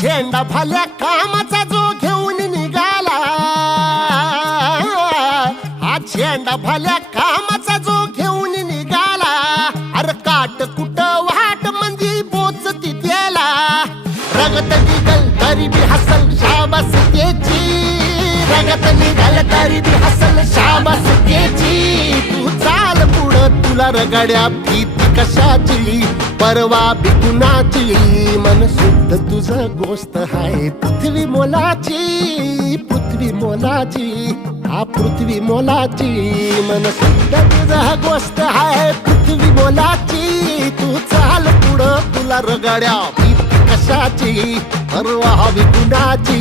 झेंडा भल्या कामाचा जो घेऊन निघाला, हा झेंडा भल्या कामाचा जो घेऊन निघाला, अरे काट कुट वाट मंदी पोचती त्याला, रगत निघल तरी बी हसल शाबास त्याची, रगत निघल तरी बी हसल शाबास त्याची. तू चाल पुढं तुला रगड्या भीती कशाची, परवा बी कुणाची, मन शुद्ध तुझं गोष्ट हाय पृथ्वी मोलाची, पृथ्वी मोलाची, हा पृथ्वी मोलाची, मन शुद्ध तुझं गोष्ट हाय पृथ्वी मोलाची. तू चाल पुढं तुला रगड्या भीती कशाची, परवा बी कुणाची.